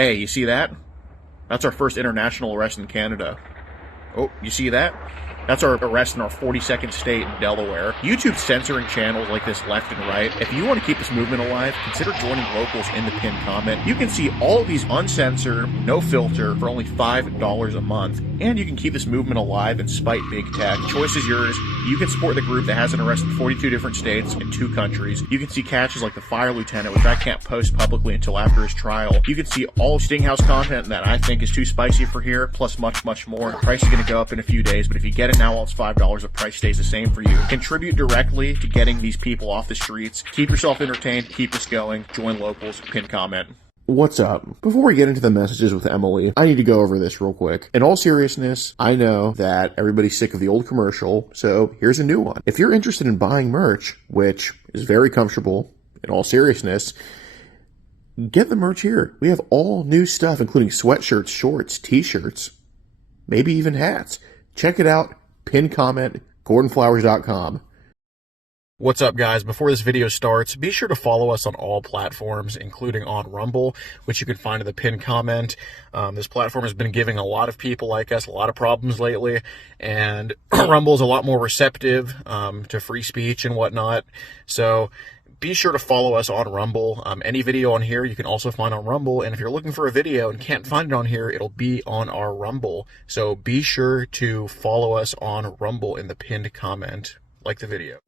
Hey, you see that? That's our first international arrest in Canada. Oh, you see that? That's our arrest in our 42nd state in Delaware. YouTube's censoring channels like this left and right. If you want to keep this movement alive, consider joining Locals in the pinned comment. You can see all of these uncensored, no filter for only $5 a month. And you can keep this movement alive and spite big tech. Choice is yours. You can support the group that has an arrest in 42 different states in 2 countries. You can see catches like the fire lieutenant, which I can't post publicly until after his trial. You can see all Stinghouse content that I think is too spicy for here, plus much, much more. The price is going to go up in a few days, but if you get it now while it's $5, the price stays the same for you. Contribute directly to getting these people off the streets. Keep yourself entertained. Keep this going. Join Locals. Pin comment. What's up? Before we get into the messages with Emily, I need to go over this real quick. In all seriousness, I know that everybody's sick of the old commercial, so here's a new one. If you're interested in buying merch, which is very comfortable, in all seriousness, get the merch here. We have all new stuff, including sweatshirts, shorts, t-shirts, maybe even hats. Check it out. Pin comment, GordonFlowers.com. What's up, guys? Before this video starts, be sure to follow us on all platforms, including on Rumble, which you can find in the pinned comment. This platform has been giving a lot of people like us a lot of problems lately, and Rumble is a lot more receptive to free speech and whatnot. So be sure to follow us on Rumble. Any video on here you can also find on Rumble, and if you're looking for a video and can't find it on here, it'll be on our Rumble. So be sure to follow us on Rumble in the pinned comment. Like the video.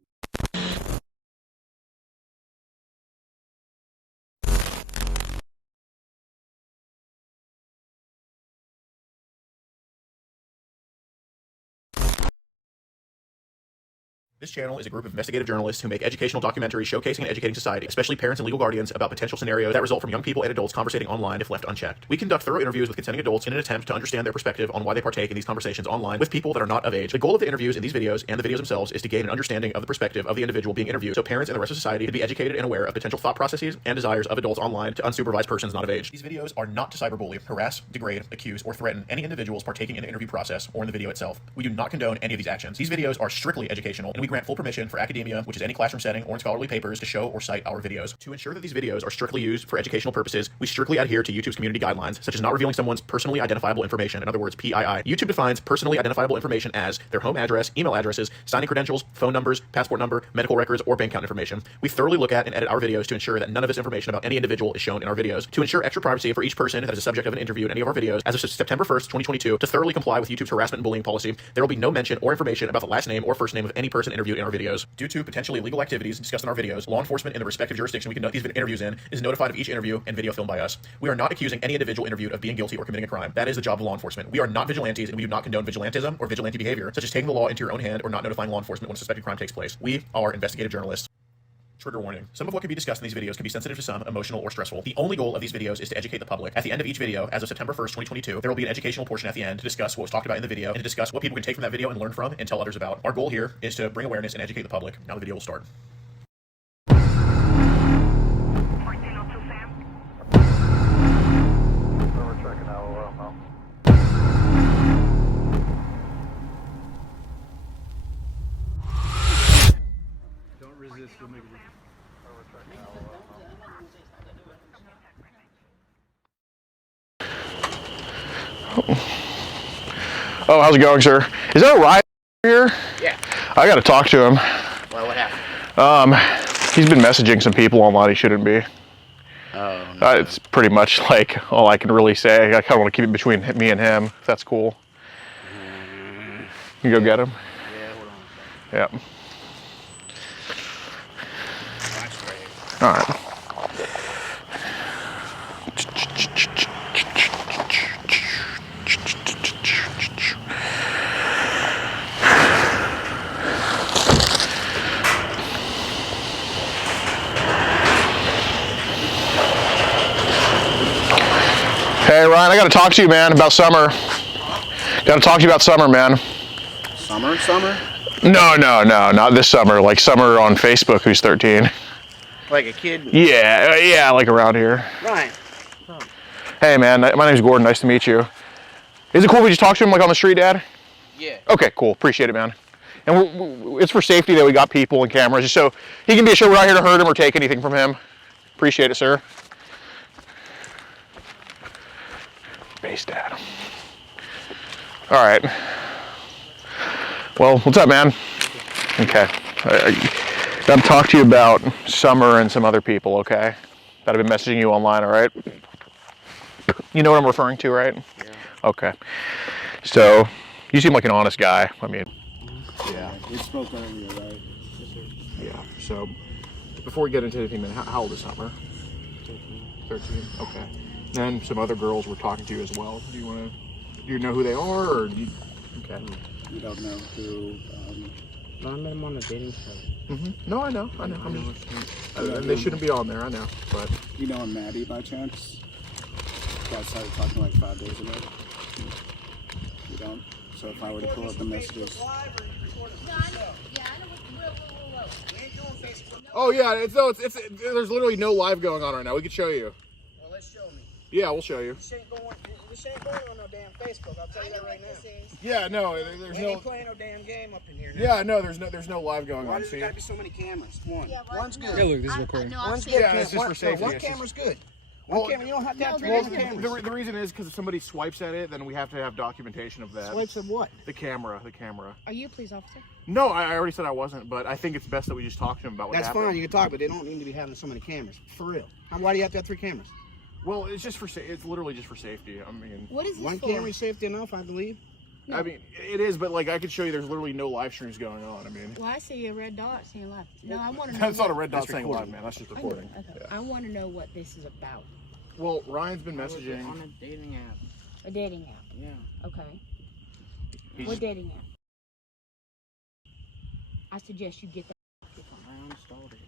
This channel is a group of investigative journalists who make educational documentaries showcasing and educating society, especially parents and legal guardians, about potential scenarios that result from young people and adults conversating online if left unchecked. We conduct thorough interviews with consenting adults in an attempt to understand their perspective on why they partake in these conversations online with people that are not of age. The goal of the interviews in these videos and the videos themselves is to gain an understanding of the perspective of the individual being interviewed, so parents and the rest of society can be educated and aware of potential thought processes and desires of adults online to unsupervised persons not of age. These videos are not to cyberbully, harass, degrade, accuse, or threaten any individuals partaking in the interview process or in the video itself. We do not condone any of these actions. These videos are strictly educational, and we grant full permission for academia, which is any classroom setting, or in scholarly papers to show or cite our videos. To ensure that these videos are strictly used for educational purposes, we strictly adhere to YouTube's community guidelines, such as not revealing someone's personally identifiable information, in other words, PII. YouTube defines personally identifiable information as their home address, email addresses, signing credentials, phone numbers, passport number, medical records, or bank account information. We thoroughly look at and edit our videos to ensure that none of this information about any individual is shown in our videos. To ensure extra privacy for each person that is a subject of an interview in any of our videos, as of September 1st, 2022, to thoroughly comply with YouTube's harassment and bullying policy, there will be no mention or information about the last name or first name of any person interviewed in our videos. Due to potentially illegal activities discussed in our videos, law enforcement in the respective jurisdiction we conduct these interviews in is notified of each interview and video filmed by us. We are not accusing any individual interviewed of being guilty or committing a crime. That is the job of law enforcement. We are not vigilantes, and we do not condone vigilantism or vigilante behavior, such as taking the law into your own hand or not notifying law enforcement when a suspected crime takes place. We are investigative journalists. Trigger warning. Some of what can be discussed in these videos can be sensitive to some, emotional, or stressful. The only goal of these videos is to educate the public. At the end of each video, as of September 1st, 2022, there will be an educational portion at the end to discuss what was talked about in the video and to discuss what people can take from that video and learn from and tell others about. Our goal here is to bring awareness and educate the public. Now the video will start. Oh, how's it going, sir? Is there a rider here? Yeah. I gotta talk to him. Well, what happened? He's been messaging some people online he shouldn't be. Oh, no. It's pretty much like all I can really say. I kind of want to keep it between me and him, if that's cool. You go get him? Yeah, hold on. Yeah. That's great. All right. Hey Ryan, I gotta talk to you, man, about summer. Gotta talk to you about summer, man. Summer? No, not this summer. Like summer on Facebook, who's 13. Like a kid? Yeah, like around here. Right. Oh. Hey man, my name's Gordon, nice to meet you. Is it cool if we just talk to him like on the street, Dad? Yeah. Okay, cool, appreciate it, man. And it's for safety that we got people and cameras, just so he can be sure we're not here to hurt him or take anything from him. Appreciate it, sir. Space Dad. All right. Well, what's up, man? Okay. I got to talk to you about Summer and some other people, okay? That have been messaging you online, all right? You know what I'm referring to, right? Yeah. Okay. So, you seem like an honest guy. I mean, Yeah. We spoke earlier, right? yeah. So, before we get into anything, man, how old is Summer? 13. Okay. And some other girls were talking to you as well. Do you know who they are, or do you? Okay. We don't know who. I met him on a dating site. No, I know. And they shouldn't be on there. I know, but You know Maddie by chance? Guys started talking like 5 days ago. You don't? So if I were to pull up the messages. oh yeah, it's there's literally no live going on right now. We could show you. Well, let's show me. Yeah, we'll show you. This ain't going on no damn Facebook. I'll tell you that right now. Yeah, no, there's We ain't playing no damn game up in here now. Yeah, no, there's no live going Why on. does there gotta be so many cameras? One. One's good. Hey, look, this is recording. One's good. Yeah, it's just for safety. One It's just- camera's good. One camera. You don't have to have three Well, different cameras. the reason is because if somebody swipes at it, then we have to have documentation of that. Swipes of what? The camera. Are you a police officer? No, I already said I wasn't, but I think it's best that we just talk to him about what That's happened. fine. You can talk, but they don't need to be having so many cameras. For real. Why do you have to have three cameras? Well, it's just it's literally just for safety. I mean, What is this One for? camera is safety enough, I believe. I mean, it is, but like I could show you, there's literally no live streams going on. I mean, Well, I see a red dot saying live. No, I want to know. that's not a what- red dot That's saying recording. live, man. That's just I know, recording. okay. Yeah. I want to know what this is about. Well, Ryan's been On messaging. a dating app. A dating app. Yeah. Okay. He's- What dating app? I suggest you get that. I uninstalled it.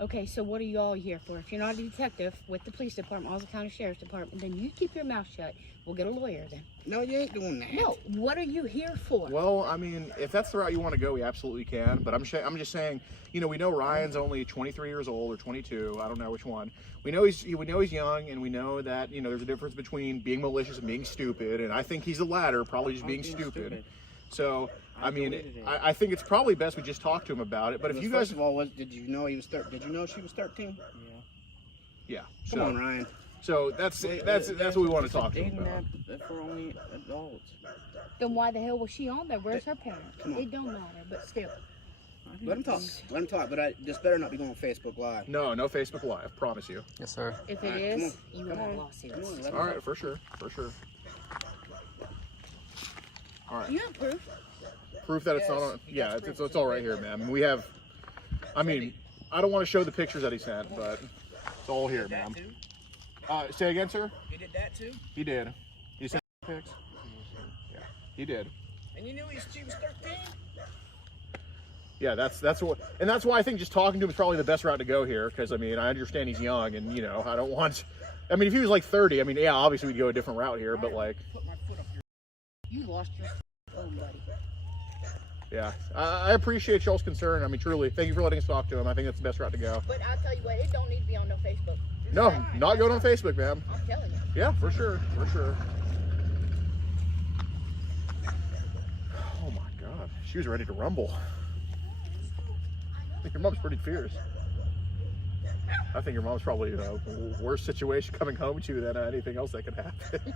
Okay, so what are you all here for? If you're not a detective with the police department, Onslow County Sheriff's Department, then you keep your mouth shut. We'll get a lawyer then. No, you ain't doing that. No, what are you here for? Well, I mean, if that's the route you want to go, we absolutely can. But I'm just saying, you know, we know Ryan's only 23 years old or 22. I don't know which one. We know he's young, and we know that, you know, there's a difference between being malicious and being stupid. And I think he's the latter, probably just being stupid. So, I mean, I think it's probably best we just talk to him about it. But if you guys, First of all, did you know he was Did you know she was 13? yeah, Come on, Ryan. So that's what we want to talk to him about. For only adults. Then why the hell was she on there? Where's her parents? Come on. It don't matter, but still. Let him talk. Let him talk. But this better not be going on Facebook Live. No Facebook Live, promise you. Yes, sir. If All it right, is, come you Come want on. a lawsuit. Come on, let him All right, talk. for sure. All right. You have proof. Proof that it's not on. Yeah, it's all right here, man. We have. I mean, I don't want to show the pictures that he sent, but it's all here, man. Say again, sir. He did that too? He did. He sent pics. Yeah, he did. And you knew she was 13? Yeah, that's what, and that's why I think just talking to him is probably the best route to go here. Because I mean, I understand he's young, and you know, I don't want. I mean, if he was like 30, I mean, yeah, obviously we'd go a different route here, but like, Put my foot up your... You lost your phone, buddy. yeah, I appreciate y'all's concern. I mean, truly, thank you for letting us talk to him. I think that's the best route to go. But I'll tell you what, it don't need to be on no Facebook. No, not going on Facebook, man. I'm telling you. Yeah, for sure. Oh my God, she was ready to rumble. I think your mom's pretty fierce. I think your mom's probably in a worse situation coming home to you than anything else that could happen.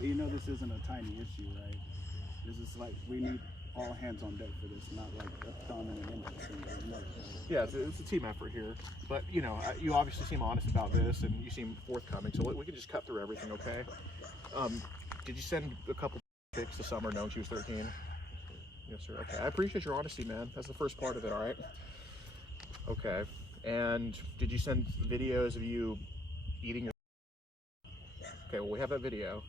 You know this isn't a tiny issue, right? This is like, we need all hands on deck for this, not like a thumb and an index finger. No, Yeah, it's a team effort here. But, you know, you obviously seem honest about this, and you seem forthcoming, so we can just cut through everything, okay? Did you send a couple pics to Summer knowing she was 13? Yes, sir. Okay, I appreciate your honesty, man. That's the first part of it, all right? Okay. And did you send videos of you eating your... Okay, well, we have that video.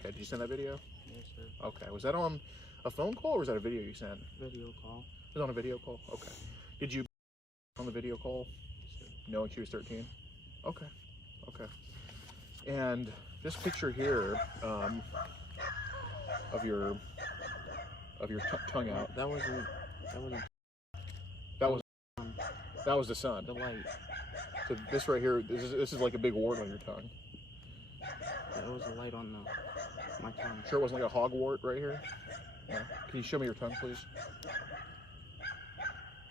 Okay, did you send that video? Yes, sir. Okay, was that on a phone call, or was that a video you sent? Video call. It was on a video call? Okay. Did you on the video call knowing she was 13? Okay. And this picture here of your tongue out, that was the sun. The light. So this right here, this is like a big wart on your tongue. That was the light on my tongue. Sure it wasn't like a hog wart right here? No. Can you show me your tongue, please?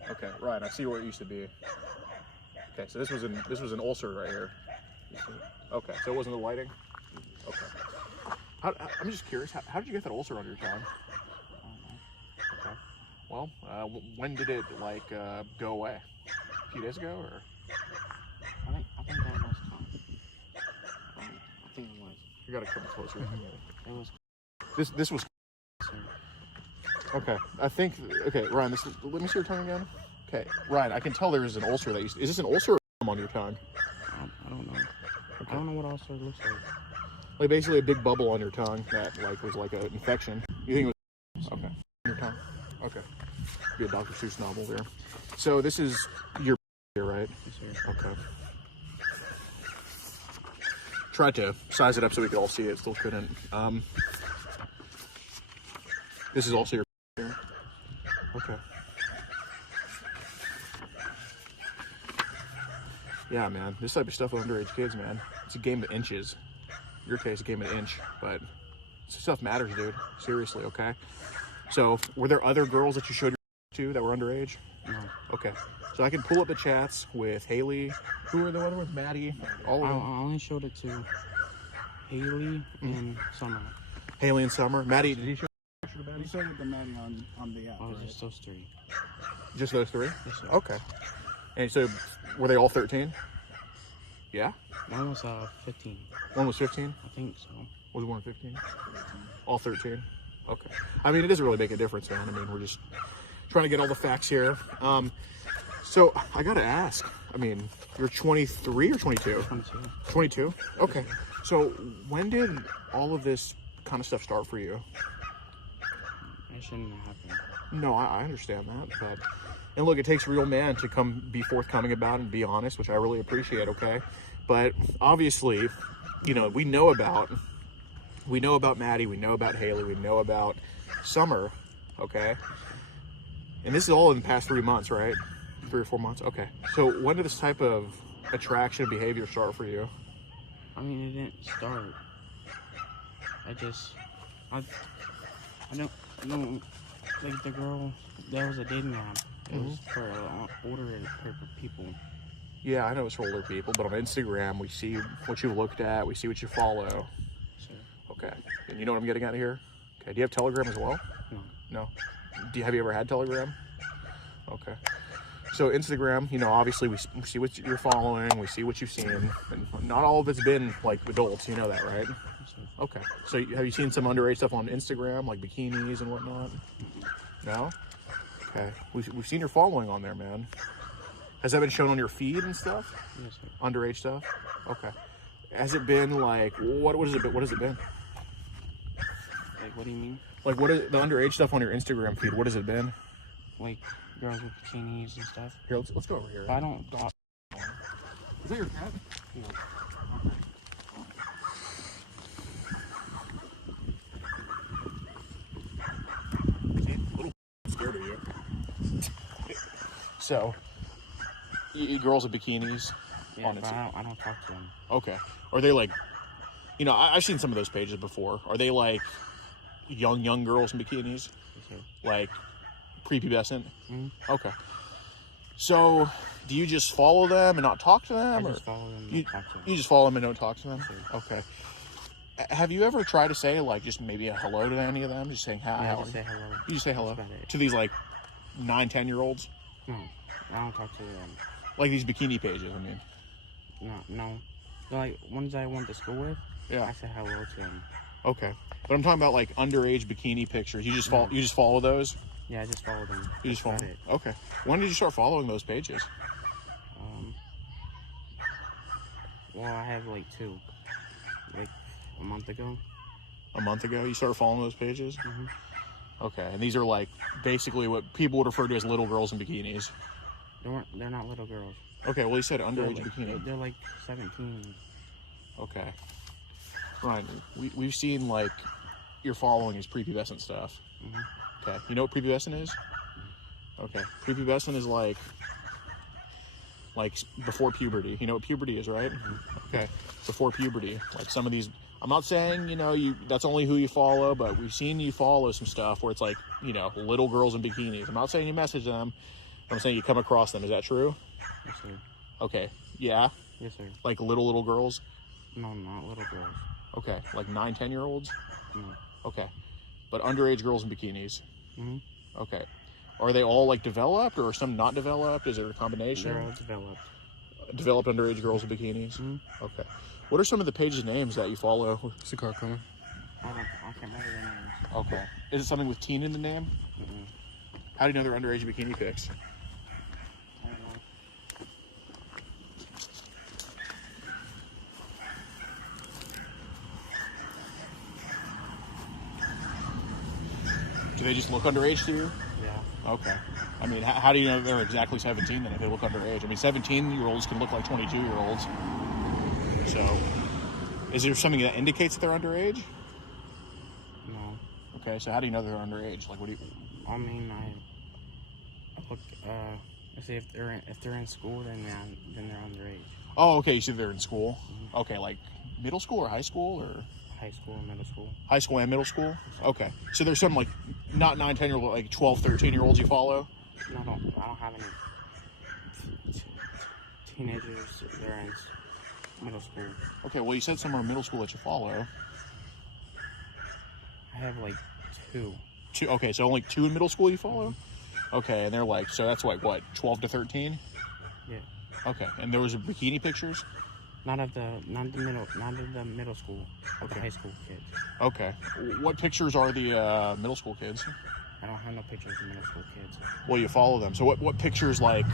Okay, right. I see where it used to be. Okay, so this was an ulcer right here. Okay, so it wasn't the lighting. I'm just curious. How did you get that ulcer on your tongue? Okay. Well, when did it like go away? A few days ago, or? I think that was time. I think it was. You gotta come closer. It was. This was. Sir. Okay, I think. Okay, Ryan. Let me see your tongue again. Okay, Ryan. I can tell there is an ulcer that is this an ulcer or on your tongue? I don't know. Okay. I don't know what ulcer looks like. Like basically a big bubble on your tongue that like was like an infection. You think it was okay on your tongue? Okay, be a Dr. Seuss novel there. So this is your here, right? Yes, sir. Okay. Tried to size it up so we could all see it. Still couldn't. This is also your here. Okay. Yeah, man. This type of stuff with underage kids, man. It's a game of inches. In your case, a game of inch, but this stuff matters, dude. Seriously, okay? So, were there other girls that you showed your to that were underage? No. Okay. So I can pull up the chats with Haley. Who were the other ones? Maddie. All of them. I only showed it to Haley and Summer. Haley and Summer. Maddie, did he show to You Maddie? showed it to Maddie on the app, Oh, right? just those three. Just those three? Yes, sir. Okay. And so, were they all 13? Yeah? One was 15. One was 15? I think so. Was one 15? All 13? Okay. I mean, it doesn't really make a difference, man. I mean, we're just trying to get all the facts here. So, I gotta ask. I mean, you're 23 or 22? 22. 22? Okay. So, when did all of this kind of stuff start for you? It shouldn't have happened. No, I understand that, but... And look, it takes a real man to come be forthcoming about it and be honest, which I really appreciate, okay? But obviously, you know, we know about Maddie, we know about Haley, we know about Summer, okay? And this is all in the past 3 months, right? 3 or 4 months? Okay. So when did this type of attraction and behavior start for you? I mean, it didn't start. I don't, like the girl, that was a dating app. It was for older people. Yeah, I know it's for older people, but on Instagram, we see what you looked at, we see what you follow. So, Okay. And you know what I'm getting at here? Okay. Do you have Telegram as well? no. No. Have you ever had Telegram? Okay. So Instagram, you know, obviously we see what you're following, we see what you've seen, and not all of it's been like adults, you know that, right? Okay. So have you seen some underage stuff on Instagram, like bikinis and whatnot? No? Okay. We've seen your following on there, man. Has that been shown on your feed and stuff? Yes, sir. Underage stuff? Okay. Has it been like, what has it been? Like, what do you mean? Like, what is the underage stuff on your Instagram feed? What has it been? Like, girls with bikinis and stuff. Here, let's go over here. But I don't. Is that your cat? No. See, a little scared of you. So, girls with bikinis Yeah, on but Instagram. I don't talk to them. Okay. Are they like, you know, I've seen some of those pages before. Are they like young girls in bikinis? Yes, sir. Like prepubescent? Mhm. Okay. So, do you just follow them and not talk to I them? just follow them and you, talk to them. you just follow them and don't talk to them? Sure. Okay. Have you ever tried to say, like, just maybe a hello to any of them? Just saying hi? Yeah, I just say hello. You just say hello? That's about it. To these, like, 9-10-year-olds? No, I don't talk to them. Like these bikini pages, I mean. No. They're like ones I went to school with. Yeah. I say hello to them. Okay. But I'm talking about, like, underage bikini pictures. You just follow those? Yeah, I just follow them. You just follow That's them? about Okay. When did you start following those pages? it. Well, I have like 2. Like a month ago. A month ago, you started following those pages? Mhm. Okay. And these are, like, basically what people would refer to as little girls in bikinis. They're not little girls. Okay, well, you said They're underage like, bikini. they're like 17. Okay. Ryan, we've seen, like, your following is prepubescent stuff. Mhm. Okay. You know what prepubescent is? Okay. Prepubescent is like before puberty. You know what puberty is, right? Okay. Before puberty. Like some of these, I'm not saying, you know, that's only who you follow, but we've seen you follow some stuff where it's like, you know, little girls in bikinis. I'm not saying you message them. I'm saying you come across them. Is that true? Yes, sir. Okay. Yeah. Yes, sir. Like little girls. No, not little girls. Okay, like 9, 10-year-olds? No. Okay. But underage girls in bikinis? Mm-hmm. Okay. Are they all like developed or are some not developed? Is it a combination? They're all developed. Developed underage girls in bikinis? Mm-hmm. Okay. What are some of the pages' names that you follow? It's a car coming. I can't remember their names. Okay. Is it something with teen in the name? Mm-mm. How do you know they're underage bikini pics? I don't know. Do they just look underage to you? Yeah. Okay. I mean, how do you know they're exactly 17 then if they look underage? I mean, 17-year-olds can look like 22-year-olds. So, is there something that indicates that they're underage? No. Okay, so how do you know they're underage? Like, what do you... I mean, I look. Let's see if they're in school, then they're underage. Oh, okay, you see they're in school? Okay, like middle school or high school or... High school and middle school. High school and middle school? Okay. So there's some like, not 9, 10-year-old, like 12, 13-year-olds you follow? No, I don't have any teenagers. They're in middle school. Okay, well you said some are in middle school that you follow. I have like 2. Okay, so only 2 in middle school you follow? Okay, and they're like, so that's like what, 12 to 13? Yeah. Okay, and there was bikini pictures? Not of the middle school. Of the high school kids. Okay. What pictures are the middle school kids? I don't have no pictures of middle school kids. Well, you follow them. So what pictures like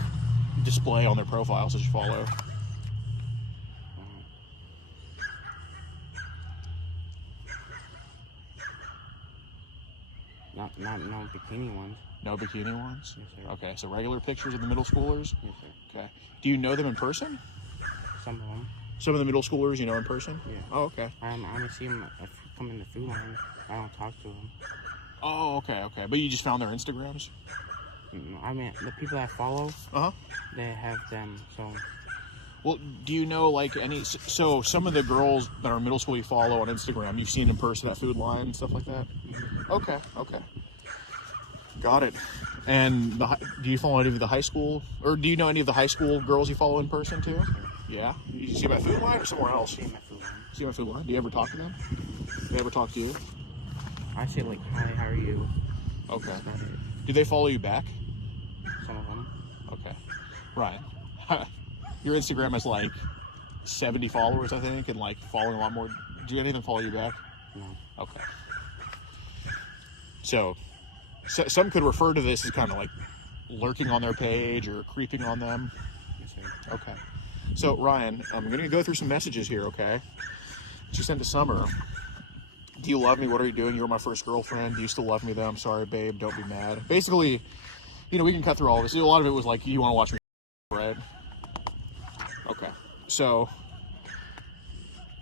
display on their profiles that you follow? Not no bikini ones. No bikini ones? Yes, sir. Okay, so regular pictures of the middle schoolers? Yes, sir. Okay. Do you know them in person? Some of them. Some of the middle schoolers you know in person? Yeah. Oh, okay. I only see them if come in the food line. I don't talk to them. Oh, okay. But you just found their Instagrams? I mean, the people I follow, Uh-huh. they have them. So Well, do you know like any? So some of the girls that are middle school you follow on Instagram, you've seen in person at Food Line and stuff like that. Okay. Got it. And do you follow any of the high school, or do you know any of the high school girls you follow in person too? Yeah. You see them at Food Line or somewhere else? see them at food line. See them at Food Line. Do you ever talk to them? Do they ever talk to you? I say like, hi, how are you? Okay. That's about it. Do they follow you back? Some of them. Okay. Ryan, your Instagram has like 70 followers, I think, and like following a lot more. Do any of them follow you back? No. Okay. So some could refer to this as kind of like lurking on their page or creeping on them. Yes, sir. Okay. So Ryan, I'm going to go through some messages here, okay? That you sent to Summer. Do you love me? What are you doing? You were my first girlfriend. Do you still love me though? I'm sorry, babe. Don't be mad. Basically, you know, we can cut through all this. A lot of it was like, you want to watch me, right? Okay. So,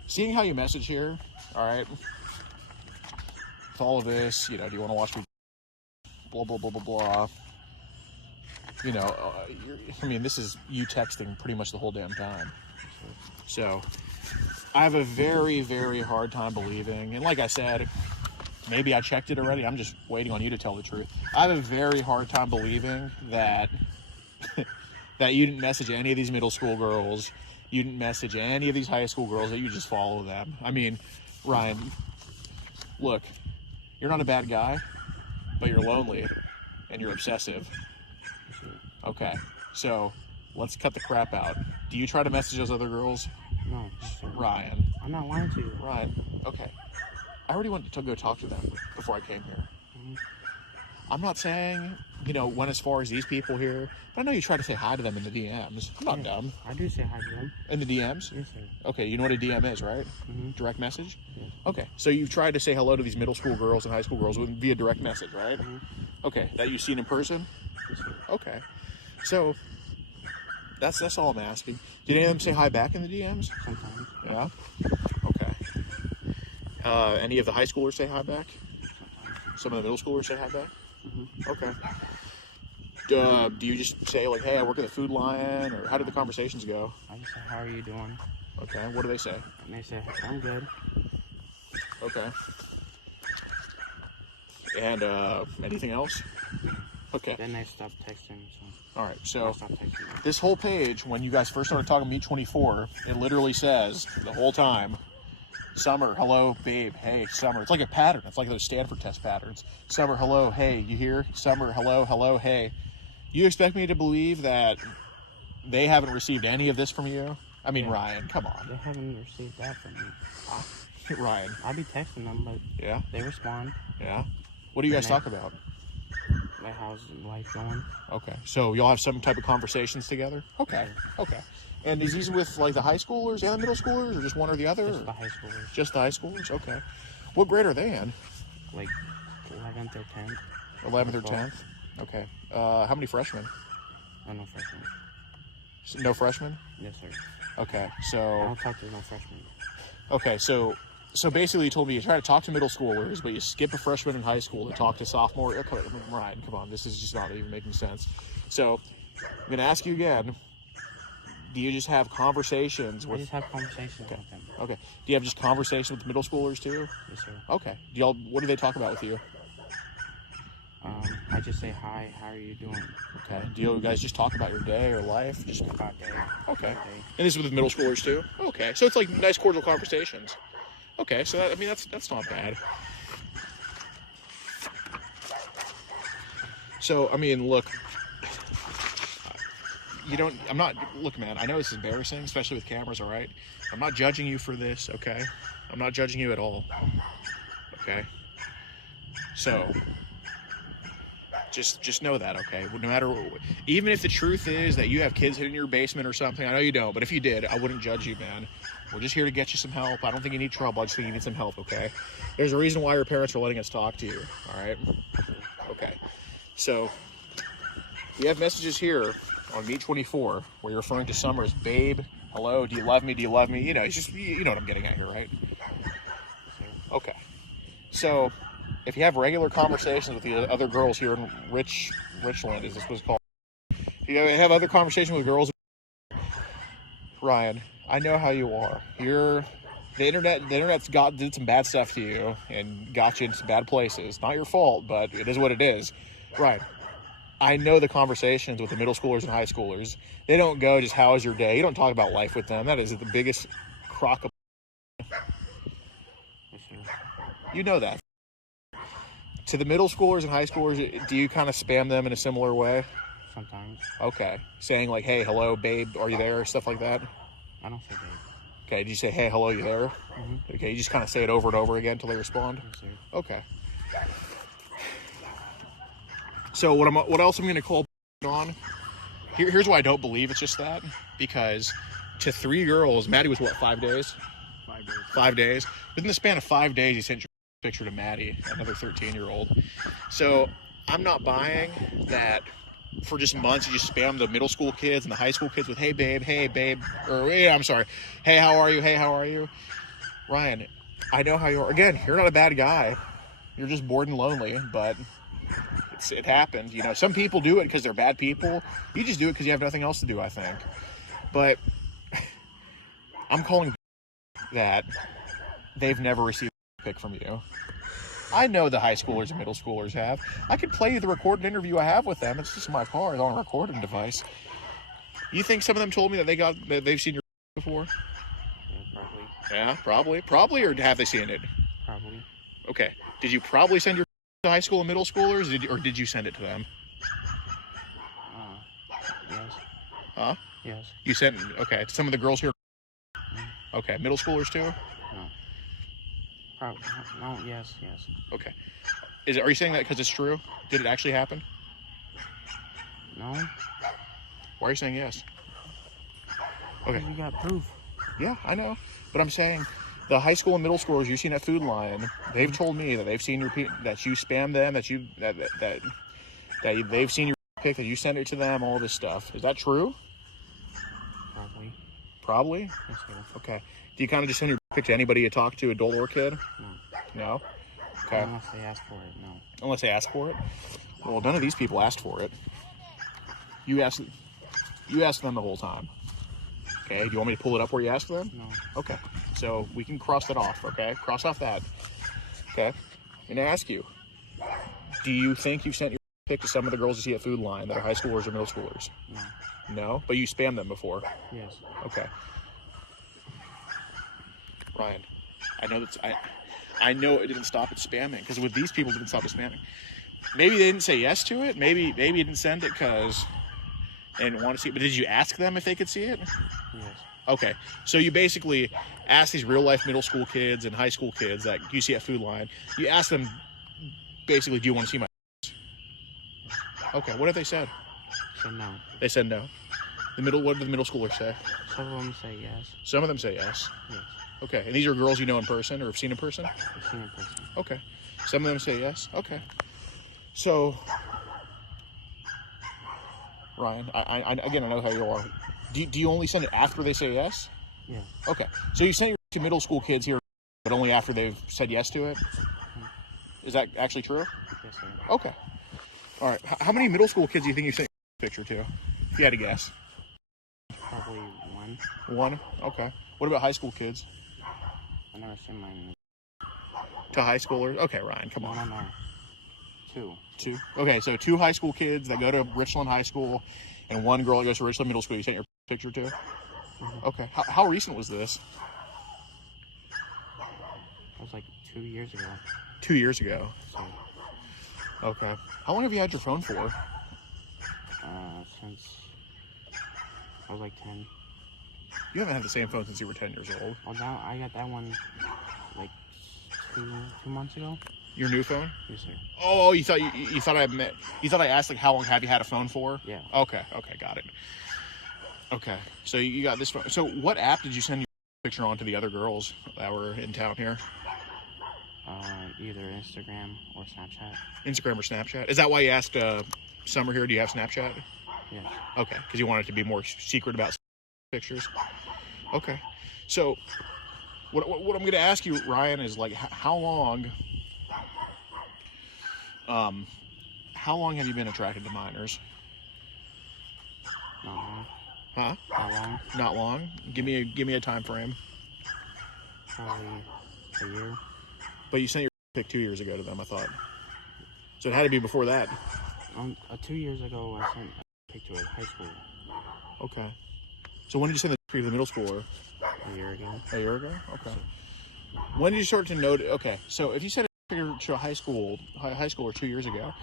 seeing how you message here, all right? With all of this, you know, do you want to watch me? Blah, blah, blah, blah, blah. You know, I mean, this is you texting pretty much the whole damn time. So, I have a very, very hard time believing, and like I said, maybe I checked it already. I'm just waiting on you to tell the truth. I have a very hard time believing that that you didn't message any of these middle school girls. You didn't message any of these high school girls, that you just follow them. I mean, Ryan, look, you're not a bad guy, but you're lonely and you're obsessive. Okay, so let's cut the crap out. Do you try to message those other girls? No. Yes, sir. Ryan. I'm not lying to you. Ryan, okay. I already went to go talk to them before I came here. I'm not saying, you know, went as far as these people here, but I know you try to say hi to them in the DMs. I'm not dumb. I do say hi to them. In the DMs? Yes, sir. Okay, you know what a DM is, right? Mm-hmm. Direct message? Yeah. Okay, so you've tried to say hello to these middle school girls and high school girls via direct message, right? Mm-hmm. Okay, that you've seen in person? Yes, sir. Okay, so that's all I'm asking. Did any of them say hi back in the DMs? Sometimes. Yeah? Okay. Any of the high schoolers say hi back? Some of the middle schoolers say hi back? Mm-hmm. Okay. Do you just say like, hey, I work at the Food Line, or how did the conversations go? I just say, how are you doing? Okay, what do they say? And they say, I'm good. Okay. And anything else? Okay. Then I stopped texting. So All right. I So stopped texting. this whole page, when you guys first started talking Me 24, it literally says the whole time, Summer, hello, babe, hey, Summer. It's like a pattern. It's like those Stanford test patterns. Summer, hello, hey, you here? Summer, hello, hello, hey. You expect me to believe that they haven't received any of this from you? I mean, Yeah. Ryan, come on. They haven't received that from me. Ryan. I'll be texting them, but Yeah? they respond. Yeah? What do you guys And talk about? Like, how's life going? Okay. So y'all have some type of conversations together? Okay. Okay. And is these with like the high schoolers and the middle schoolers, or just one or the other? Just or- the high schoolers. Just the high schoolers? Okay. What grade are they in? Like 11th or 10th. 11th or 10th? Okay. How many freshmen? Oh, no freshmen. No freshmen? Yes, sir. Okay. I So don't talk to no freshmen. okay. So basically, you told me you try to talk to middle schoolers, but you skip a freshman in high school to talk to sophomore. Okay, Ryan, come on. This is just not even making sense. So I'm gonna ask you again. Do you just have conversations I with? just have conversations with them. Okay. Do you have just conversations with the middle schoolers too? Yes, sir. Okay. Do y'all? What do they talk about with you? I just say hi. How are you doing? Okay. Do you guys just talk about your day or life? Just About day. okay. Day. And this is with the middle schoolers too. Okay. So it's like nice, cordial conversations. Okay. So that, I mean, that's not bad. So I mean, look. You don't. I'm not. Look, man. I know this is embarrassing, especially with cameras. All right. I'm not judging you for this. Okay. I'm not judging you at all. Okay. So. Just know that, okay? No matter, even if the truth is that you have kids hidden in your basement or something, I know you don't, but if you did, I wouldn't judge you, man. We're just here to get you some help. I don't think you need trouble. I just think you need some help, okay? There's a reason why your parents are letting us talk to you, all right? Okay. So, you have messages here on Me 24 where you're referring to Summer as babe, hello, do you love me, do you love me? You know, it's just, you know what I'm getting at here, right? Okay. So, if you have regular conversations with the other girls here in Richland, as this was called, if you have other conversations with girls, Ryan, I know how you are. The internet's did some bad stuff to you and got you into some bad places. Not your fault, but it is what it is. Ryan, I know the conversations with the middle schoolers and high schoolers. They don't go just, how is your day? You don't talk about life with them. That is the biggest crock of... Yes, sir. You know that. To the middle schoolers and high schoolers, do you kind of spam them in a similar way? Sometimes. Okay. Saying like, hey, hello, babe, are you there? Stuff like that? I don't say babe. Okay. Do you say, hey, hello, you there? Mm-hmm. Okay. You just kind of say it over and over again until they respond? Yes, sir. Okay. So what else I'm going to call on? Here's why I don't believe it's just that. Because to 3 girls, Maddie was what, 5 days? 5 days. 5 days. Within the span of 5 days, he sent your picture to Maddie, another 13-year-old. So I'm not buying that for just months you just spam the middle school kids and the high school kids with, hey babe, or yeah, I'm sorry, hey, how are you? Ryan, I know how you are. Again, you're not a bad guy. You're just bored and lonely, but it happened. You know, some people do it because they're bad people. You just do it because you have nothing else to do, I think. But I'm calling that they've never received a pic from you. I know the high schoolers and middle schoolers have. I could play you the recorded interview I have with them. It's just in my car. It's on a recording device. You think some of them told me that they've seen your before? Yeah, probably. Yeah, probably, or have they seen it? Probably. Okay. Did you probably send your to high school and middle schoolers, or did you send it to them? Yes. Huh? Yes. You sent, okay, to some of the girls here? Okay, middle schoolers too? No. Probably. No. Yes. Okay. Are you saying that because it's true? Did it actually happen? No. Why are you saying yes? Okay. You got proof. Yeah, I know. But I'm saying the high school and middle schoolers you've seen at Food Lion, they've told me that they've seen that you spam them, that they've seen your pic, that you sent it to them, all this stuff. Is that true? Probably. Probably? Yes, sir. Okay. Do you kind of just send your pic to anybody you talk to, adult or kid? No. No? Okay. Unless they ask for it, no. Unless they ask for it? Well, none of these people asked for it. You asked them the whole time. Okay, do you want me to pull it up where you asked them? No. Okay, so we can cross that off, okay? Cross off that. Okay, I'm gonna ask you, do you think you've sent your pic to some of the girls you see at Food Line that are high schoolers or middle schoolers? No. No? But you spammed them before? Yes. Okay. Ryan, I know it didn't stop at spamming, because with these people it didn't stop at spamming. Maybe they didn't say yes to it. Maybe you didn't send it because they didn't want to see it. But did you ask them if they could see it? Yes. Okay. So you basically asked these real life middle school kids and high school kids that you see at Food Line. You asked them basically, do you want to see my? Okay. What have they said? So no. They said no. What did the middle schoolers say? Some of them say yes. Some of them say yes. Yes. Okay. And these are girls you know in person or have seen in person? I've seen in person. Okay. Some of them say yes. Okay. So, Ryan, I know how you are. Do you only send it after they say yes? Yeah. Okay. So you send it to middle school kids here, but only after they've said yes to it? Is that actually true? Yes, sir. Okay. All right. How many middle school kids do you think you sent your picture to? If you had to guess. Probably one. One? Okay. What about high school kids? I never seen mine. To high schoolers? Okay, Ryan, come on. No. Two. Two? Okay, so 2 high school kids that go to Richland High School and 1 girl that goes to Richland Middle School you sent your picture to? Mm-hmm. Okay. How recent was this? That was like 2 years ago. 2 years ago. So, Okay. How long have you had your phone for? since I was like 10. You haven't had the same phone since you were 10 years old. Well, now I got that one like two months ago. Your new phone? Yes, sir. Oh, you thought I asked like how long have you had a phone for? Yeah. Okay, got it. Okay, so you got this phone. So what app did you send your picture on to the other girls that were in town here? Either Instagram or Snapchat. Instagram or Snapchat? Is that why you asked Summer here? Do you have Snapchat? Yes. Okay, because you wanted to be more secret about pictures. Okay, so what I'm going to ask you, Ryan, is like how long have you been attracted to minors? Not long. Huh? Not long. Not long. Give me a time frame. Probably a year. But you sent your pic 2 years ago to them, I thought. So it had to be before that. 2 years ago, I sent a picture of high school. Okay. So when did you send the picture to the middle schooler? A year ago. A year ago? Okay. When did you start to notice? Okay, so if you sent a picture to a high schooler 2 years ago,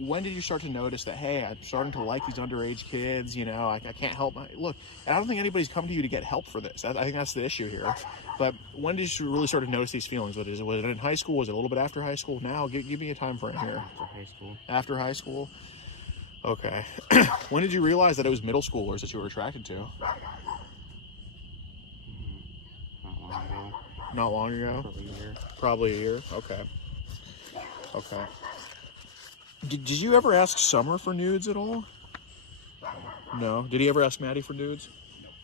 when did you start to notice that, hey, I'm starting to like these underage kids, you know, I can't help look, I don't think anybody's come to you to get help for this. I think that's the issue here. But when did you really start to notice these feelings? Was it in high school? Was it a little bit after high school? Now, give me a time frame here. After high school. After high school? Okay. When did you realize that it was middle schoolers that you were attracted to? Not long ago. Not long ago? Probably a year. Probably a year? Okay. Okay. Did you ever ask Summer for nudes at all? No. Did he ever ask Maddie for nudes?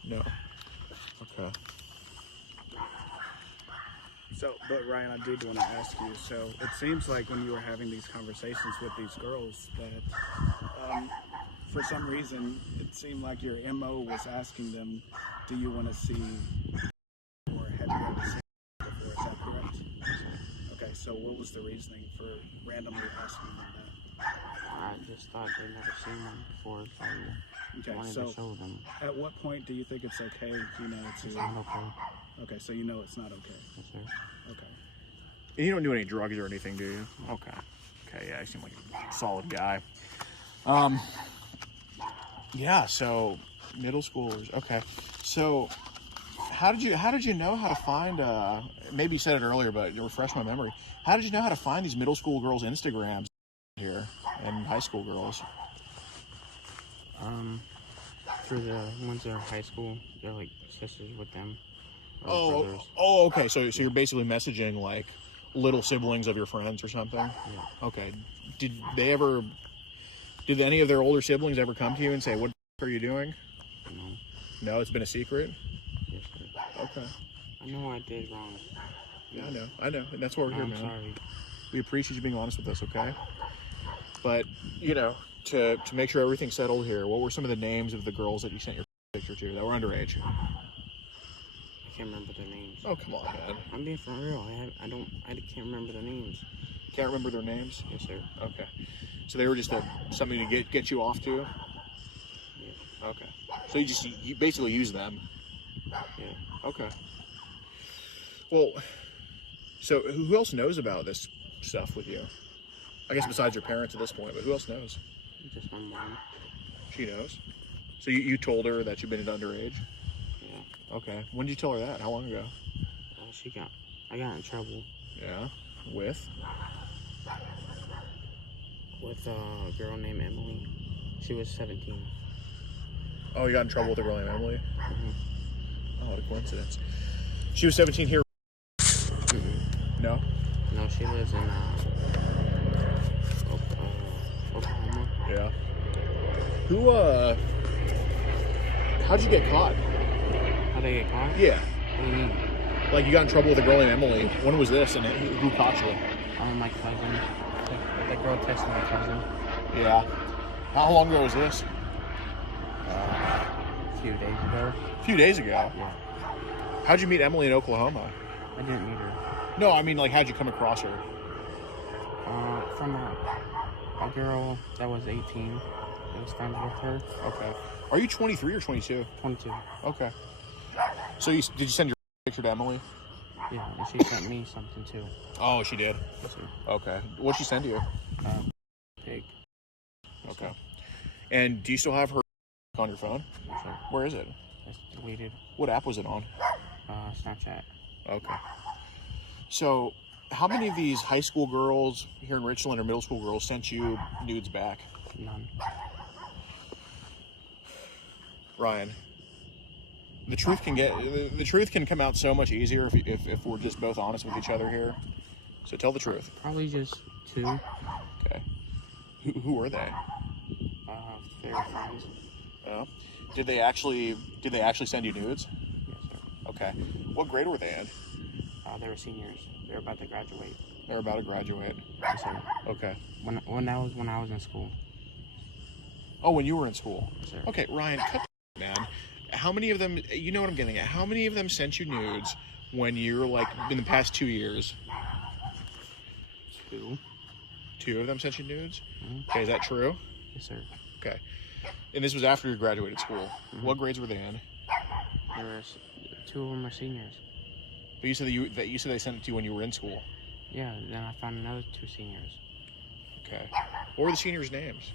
No. Okay. So, but Ryan, I did want to ask you. So, it seems like when you were having these conversations with these girls, that for some reason it seemed like your MO was asking them, "Do you want to see?" or "Have you ever seen?" before? Is that correct? Okay. So, what was the reasoning for randomly asking them that? I just thought they'd never seen one before, so I Okay. wanted So, to show them. at what point do you think it's okay? You know, It's not to okay. okay. So you know it's not okay. Yes, sir. Okay. And you don't do any drugs or anything, do you? Okay. Okay, yeah, you seem like a solid guy. Yeah, so middle schoolers. Okay. So how did you know how to find maybe you said it earlier, but you refresh my memory. How did you know how to find these middle school girls' Instagrams here and high school girls? For the ones that are high school, they're like sisters with them. Or brothers. Oh, okay. So you're basically messaging like little siblings of your friends or something? Yeah. Okay. Did any of their older siblings ever come to you and say, "What are you doing?" No. No, it's been a secret? Yes, sir. Okay. I know I did wrong. Yeah, I know. And that's what we're here, I'm man. sorry. We appreciate you being honest with us, okay? But, you know, to make sure everything's settled here, what were some of the names of the girls that you sent your picture to that were underage? I can't remember their names. Oh, come on, man. I'm being for real. I can't remember their names. Can't remember their names? Yes, sir. Okay. So they were just something to get you off to? Yeah. Okay. So you basically use them? Yeah. Okay. Well, so who else knows about this stuff with you? I guess besides your parents at this point, but who else knows? Just my mom. She knows? So you told her that you've been underage? Yeah. Okay. When did you tell her that? How long ago? I got in trouble. Yeah. With A girl named Emily. She was 17. Oh, you got in trouble with a girl named Emily? Mm-hmm. Oh, what a coincidence. She was 17 here? Mm-mm. No? No, she lives in Oklahoma. Yeah. How'd you get caught? How'd I get caught? Yeah. What do you mean? Like, you got in trouble with a girl named Emily. When was this, and who caught you? My cousin. The girl texted my cousin. Yeah. How long ago was this? A few days ago. A few days ago. Yeah. How'd you meet Emily in Oklahoma? I didn't meet her. No, I mean, like, how'd you come across her? From a girl that was 18. I was friends with her. Okay. Are you 23 or 22? 22. Okay. So did you send your picture to Emily? Yeah, and she sent me something too. Oh, she did? Yes, sir. Okay. What'd she send you? Pig. Okay. And do you still have her on your phone? Yes, sir. Where is it? It's deleted. What app was it on? Snapchat. Okay. So, how many of these high school girls here in Richland or middle school girls sent you nudes back? None. Ryan, the truth can come out so much easier if we're just both honest with each other here. So tell the truth. Probably just 2. Okay. Who were they? They were friends. Did they actually send you nudes? Yes, sir. Okay. What grade were they in? They were seniors. They were about to graduate. They're about to graduate. Yes, sir. Okay. When I was in school. Oh, when you were in school. Yes, sir. Okay, Ryan, cut the man. How many of them? You know what I'm getting at? How many of them sent you nudes when you're like in the past 2 years? 2. 2 of them sent you nudes? Mm-hmm. Okay, is that true? Yes, sir. Okay. And this was after you graduated school. Mm-hmm. What grades were they in? There were 2 of them are seniors. But you said they sent it to you when you were in school. Yeah. Then I found another 2 seniors. Okay. What were the seniors' names?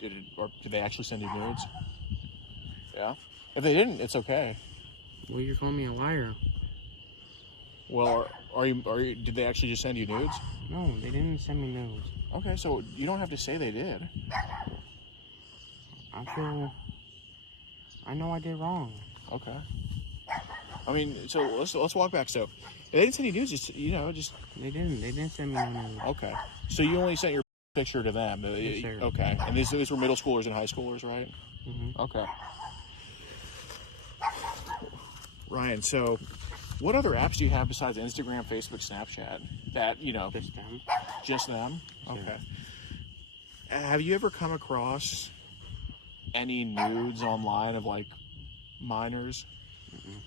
Did they actually send you nudes? Yeah. If they didn't, it's okay. Well, you're calling me a liar. Well, are you? Did they actually just send you nudes? No, they didn't send me nudes. Okay, so you don't have to say they did. I know I did wrong. Okay. I mean, so let's walk back. So they didn't send you nudes. They didn't send me no nudes. Okay. So you only sent your picture to them. Yes, sir. Okay. And these were middle schoolers and high schoolers, right? Mm-hmm. Okay. Ryan, so what other apps do you have besides Instagram, Facebook, Snapchat? That Just them. Just them? Sure. Okay. Have you ever come across any nudes online of like minors? Mm-mm.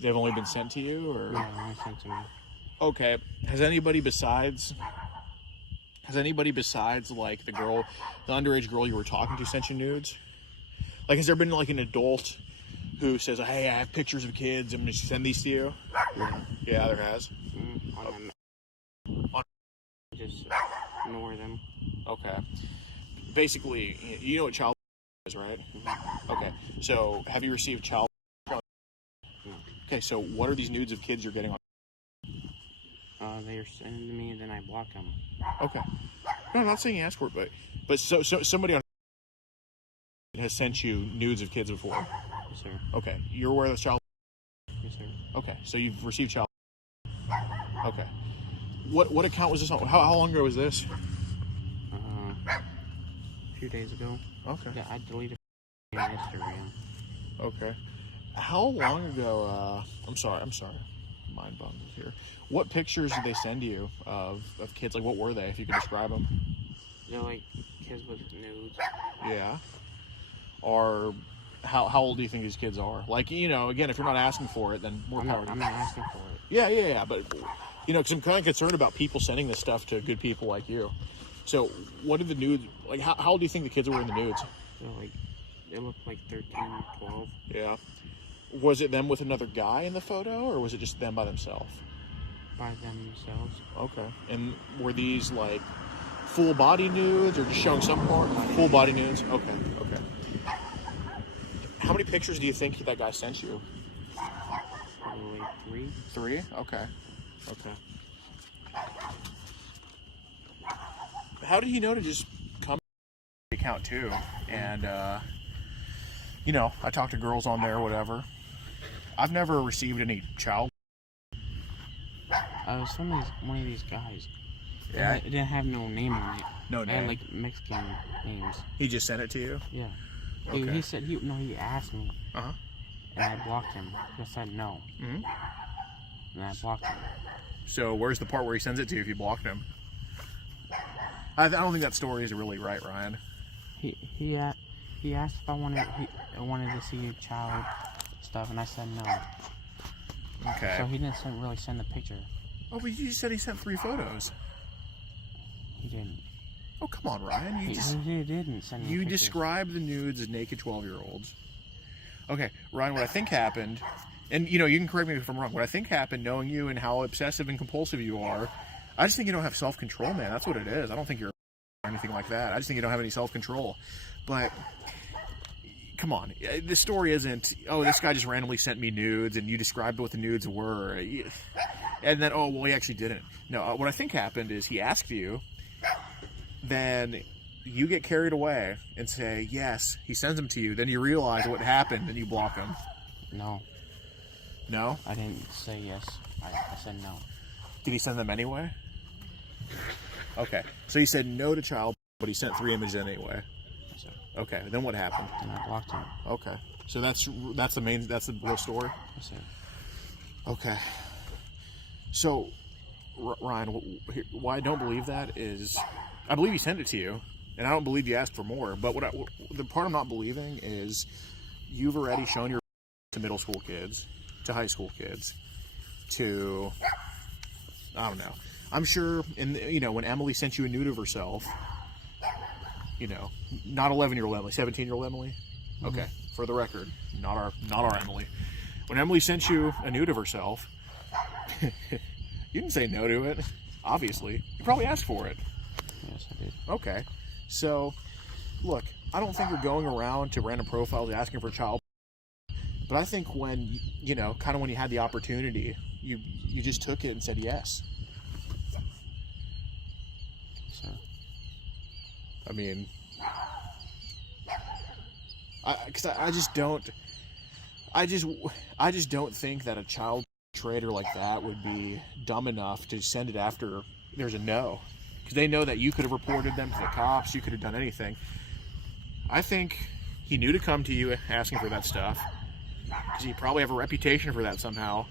They've only been sent to you, or? Yeah, only sent to me. Okay. Has anybody besides like the underage girl you were talking to sent you nudes? Like, has there been like an adult who says, "Hey, I have pictures of kids. I'm going to send these to you"? Yeah. Yeah, there has. Just ignore them. Okay. Basically, you know what child is, right? Mm-hmm. Okay. So, have you received child? No. Okay. So, what are these nudes of kids you're getting on? They are sending to me, and then I block them. Okay. No, I'm not saying you asked for it, but so somebody on has sent you nudes of kids before. Yes, sir. Okay. You're aware of this child? Yes, sir. Okay. So you've received child. Okay. What account was this on? How long ago was this? A few days ago. Okay. Yeah, I deleted Instagram. Okay. How long ago? I'm sorry. Mind bummed here. What pictures did they send you of kids? Like, what were they? If you could describe them. They're like kids with nudes. Yeah. Are How old do you think these kids are? Like, you know, again, if you're not asking for it, then more power to you. I'm not asking for it. Yeah. But, you know, because I'm kind of concerned about people sending this stuff to good people like you. So, what did the nudes, like, how old do you think the kids were in the nudes? They look like 13, 12. Yeah. Was it them with another guy in the photo, or was it just them by themselves? By themselves. Okay. And were these, like, full body nudes, or just showing some part? Full body nudes? Okay. How many pictures do you think that guy sent you? Probably 3. 3? Okay. How did he know to just come to the account too? And, you know, I talked to girls on there, whatever. I've never received any child. One of these guys. Yeah. It didn't have no name on it. No It name. had like Mexican names. He just sent it to you? Yeah. Okay. He said he asked me. Uh-huh. And I blocked him. I said no. Mm-hmm. And I blocked him. So where's the part where he sends it to you if you blocked him? I don't think that story is really right, Ryan. He asked if I wanted to see your child stuff, and I said no. Okay. So he didn't really send the picture. Oh, but you said he sent 3 photos. He didn't. Oh, come on, Ryan. He didn't send me You pictures. describe the nudes as naked 12-year-olds. Okay, Ryan, what I think happened, and, you know, you can correct me if I'm wrong, what I think happened, knowing you and how obsessive and compulsive you are, I just think you don't have self-control, man. That's what it is. I don't think you're or anything like that. I just think you don't have any self-control. But, come on. The story isn't, oh, this guy just randomly sent me nudes, and you described what the nudes were. And then, oh, well, he actually didn't. No, what I think happened is he asked you, then you get carried away and say, yes, he sends them to you. Then you realize what happened, and you block him. No. No? I didn't say yes. I said no. Did he send them anyway? Okay. So he said no to child, but he sent 3 images anyway. Yes, sir. Okay. Then what happened? And I blocked him. Okay. So that's the real story? Yes, sir. Okay. So, Ryan, why I don't believe that is, I believe he sent it to you, and I don't believe you asked for more. But the part I'm not believing is you've already shown your to middle school kids, to high school kids, to, I don't know. I'm sure, when Emily sent you a nude of herself, not 11-year-old Emily, 17-year-old Emily. Okay, for the record, not our Emily. When Emily sent you a nude of herself, you didn't say no to it. Obviously, you probably asked for it. Yes, I did. Okay, so look, I don't think you're going around to random profiles asking for child. But I think when when you had the opportunity, you just took it and said yes. Sir. I mean, I just don't think that a child trader like that would be dumb enough to send it after there's a no, because they know that you could have reported them to the cops, you could have done anything. I think he knew to come to you asking for that stuff, because he probably have a reputation for that somehow.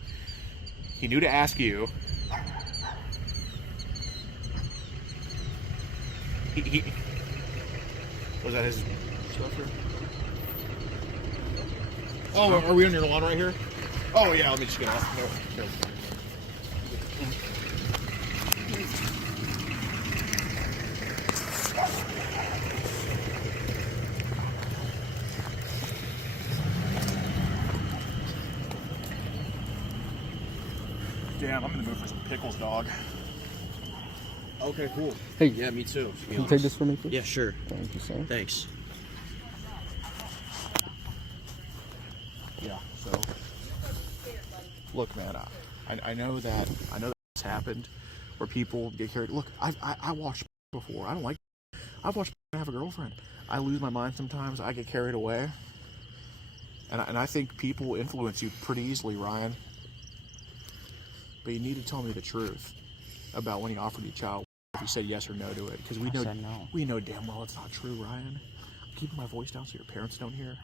He knew to ask you. He was that his stuff here? Oh, are we on your lawn right here? Oh yeah, let me just get off. No. Damn, I'm in the mood for some pickles, dog. Okay, cool. Hey, yeah, me too. Can you take this for me, please? Yeah, sure. Thank you, sir. Thanks. Yeah, so look, man, I know that this happened where people get carried. Look, I watched before. I don't like. I've watched have a girlfriend. I lose my mind sometimes. I get carried away, and I think people influence you pretty easily, Ryan. But you need to tell me the truth about when he offered you child. If you said yes or no to it, because we said no. We know damn well it's not true, Ryan. I'm keeping my voice down so your parents don't hear,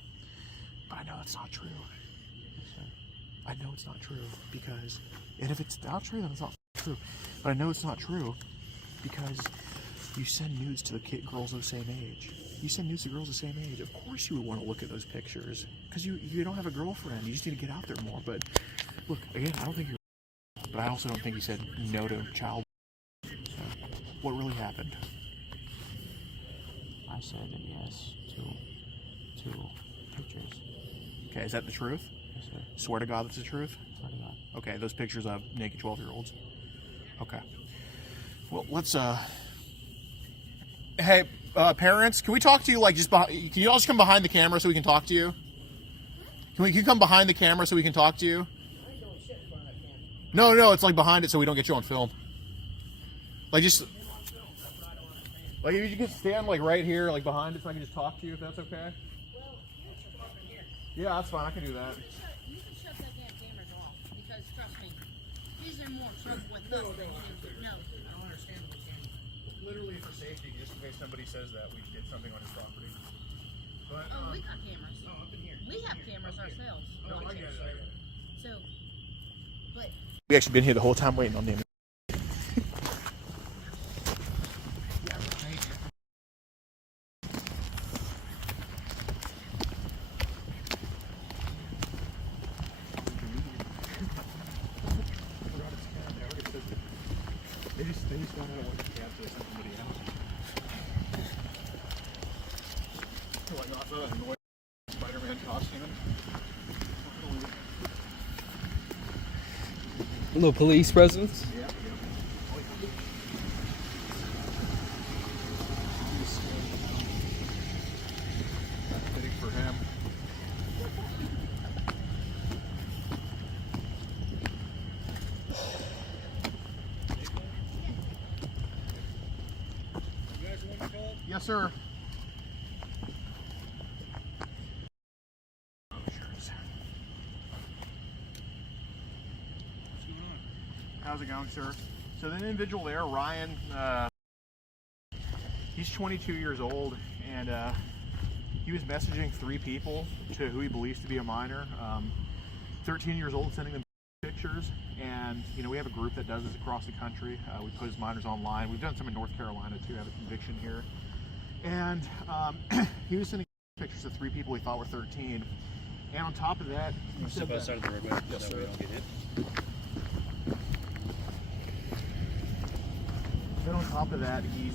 but I know it's not true. I know it's not true because, and if it's not true, then it's not true. But I know it's not true because you send nudes to the girls of the same age. You send nudes to girls the same age. Of course you would want to look at those pictures because you don't have a girlfriend. You just need to get out there more. But look, again, I don't think you're. But I also don't think you said no to child. So, what really happened? I said yes to pictures. Okay, is that the truth? Yes, sir. Swear to God that's the truth? Swear to God. Okay, those pictures of naked 12-year-olds. Okay. Well, let's, Hey, parents, can we talk to you, like, just behind... Can you all just come behind the camera so we can talk to you? Can you come behind the camera so we can talk to you? No, it's, like, behind it so we don't get you on film. Like, just... Like, if you can stand, like, right here, like, behind it so I can just talk to you, if that's okay? Yeah, that's fine. I can do that. You can shut that damn cameras off because, trust me, he's in more trouble with us than you. No. I don't understand what literally for safety, just in case somebody says that we did something on his property. But, Oh, we got cameras. no, up in here. We have cameras ourselves. No, I get it. So, but We actually been here the whole time waiting on them. They just don't know what to capture somebody else. Like not the annoying Spider-Man costume. A little police presence. Yeah. Fitting for him. Yes, sir. How's it going, sir? So the individual there, Ryan, he's 22 years old, and he was messaging 3 people to who he believes to be a minor. 13 years old, sending them pictures, and you know we have a group that does this across the country. We put his minors online. We've done some in North Carolina too. Have a conviction here, and he was sending pictures to 3 people he thought were 13. And on top of that, he said that, Side of the roadway. Yes, sir. We don't get hit. Then on top of that, he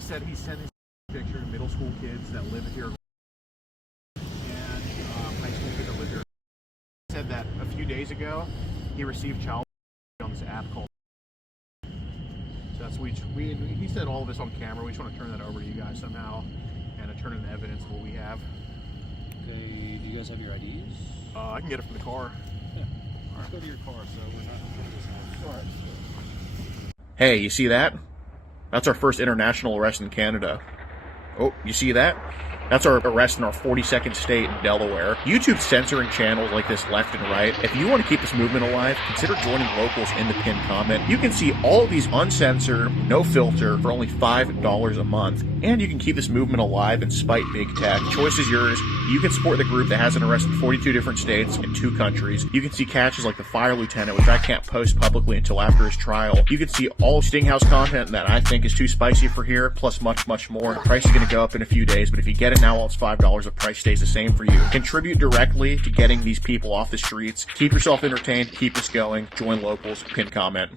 said he's sending pictures to middle school kids that live here and high school kids that live here. He said that a few days ago he received child on this app called. So that's he said all of this on camera. We just want to turn that over to you guys somehow and turn in evidence of what we have. Okay, do you guys have your IDs? I can get it from the car. Yeah. All right, go to your car, so we're not in front of this house. All right. Hey, you see that? That's our first international arrest in Canada. Oh, you see that? That's our arrest in our 42nd state in Delaware. YouTube's censoring channels like this left and right. If you want to keep this movement alive, consider joining locals in the pinned comment. You can see all of these uncensored, no filter, for only $5 a month. And you can keep this movement alive in spite big tech. The choice is yours. You can support the group that has an arrest in 42 different states and 2 countries. You can see catches like the fire lieutenant, which I can't post publicly until after his trial. You can see all Stinghouse content that I think is too spicy for here, plus much, much more. The price is going to go up in a few days, but if you get it now while it's $5, the price stays the same for you. Contribute directly to getting these people off the streets. Keep yourself entertained. Keep us going. Join locals. Pin comment.